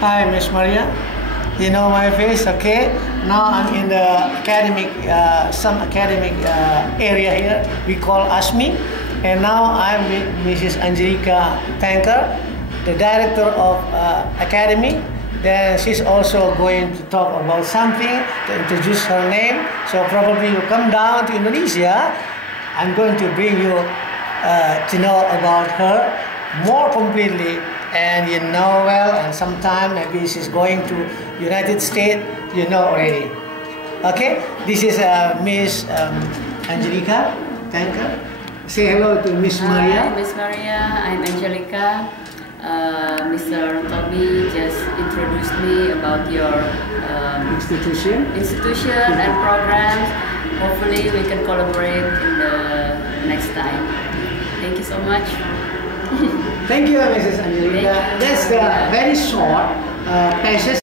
Hi, Miss Maria. You know my face, okay? Now I'm in the some academic area here. We call ASMI. And now I'm with Mrs. Angelica Tanker, the director of academy. Then she's also going to talk about something, to introduce her name. So probably you come down to Indonesia. I'm going to bring you to know about her more completely. And you know well, and sometime maybe she's going to United States, you know already. Okay, this is Miss Angelica Tanker. Say hello to Miss Maria. Hi, Miss Maria. I'm Angelica. Mr. Toby just introduced me about your institution and programs. Hopefully we can collaborate in the next time. Thank you so much. Thank you, Mrs. Angelica. That's the very short passage.